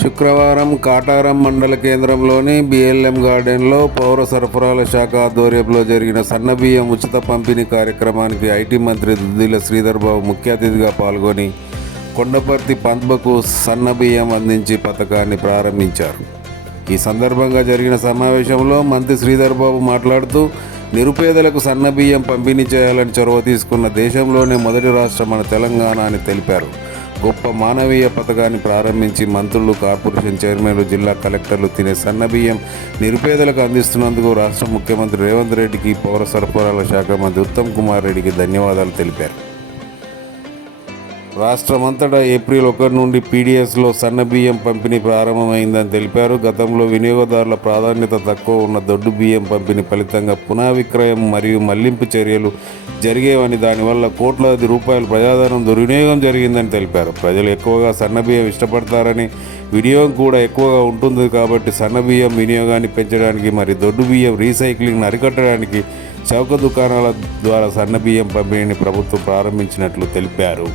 శుక్రవారం కాటారం మండల కేంద్రంలోని బిఎల్ఎం గార్డెన్లో పౌర సరఫరాల శాఖ ఆధ్వర్యంలో జరిగిన సన్నబియ్యం ఉచిత పంపిణీ కార్యక్రమానికి ఐటీ మంత్రి దుద్దిల శ్రీధర్ బాబు ముఖ్య అతిథిగా పాల్గొని కొండపర్తి పంద్బకు సన్నబియ్యం అందించి పథకాన్ని ప్రారంభించారు. ఈ సందర్భంగా జరిగిన సమావేశంలో మంత్రి శ్రీధర్ బాబు మాట్లాడుతూ నిరుపేదలకు సన్నబియ్యం పంపిణీ చేయాలని చొరవ తీసుకున్న దేశంలోనే మొదటి రాష్ట్రం మన తెలంగాణ అని తెలిపారు. గొప్ప మానవీయ పథకాన్ని ప్రారంభించి మంత్రులు కార్పొరేషన్ చైర్మన్లు జిల్లా కలెక్టర్లు తినే సన్నబియ్యం నిరుపేదలకు అందిస్తున్నందుకు రాష్ట్ర ముఖ్యమంత్రి రేవంత్ రెడ్డికి పౌర సరఫరాల శాఖ మంత్రి ఉత్తమ్ కుమార్ రెడ్డికి ధన్యవాదాలు తెలిపారు. రాష్ట్రమంతటా ఏప్రిల్ ఒకటి నుండి పీడిఎస్లో సన్న బియ్యం పంపిణీ ప్రారంభమైందని తెలిపారు. గతంలో వినియోగదారుల ప్రాధాన్యత తక్కువ ఉన్న దొడ్డు బియ్యం పంపిణీ ఫలితంగా పునః విక్రయం మరియు మళ్ళింపు చర్యలు జరిగేవని దానివల్ల కోట్లాది రూపాయల ప్రజాధనం దుర్వినియోగం జరిగిందని తెలిపారు. ప్రజలు ఎక్కువగా సన్న బియ్యం ఇష్టపడతారని వినియోగం కూడా ఎక్కువగా ఉంటుంది కాబట్టి సన్న బియ్యం వినియోగాన్ని పెంచడానికి మరి దొడ్డు బియ్యం రీసైక్లింగ్ను అరికట్టడానికి చౌక దుకాణాల ద్వారా సన్న బియ్యం పంపిణీని ప్రభుత్వం ప్రారంభించినట్లు తెలిపారు.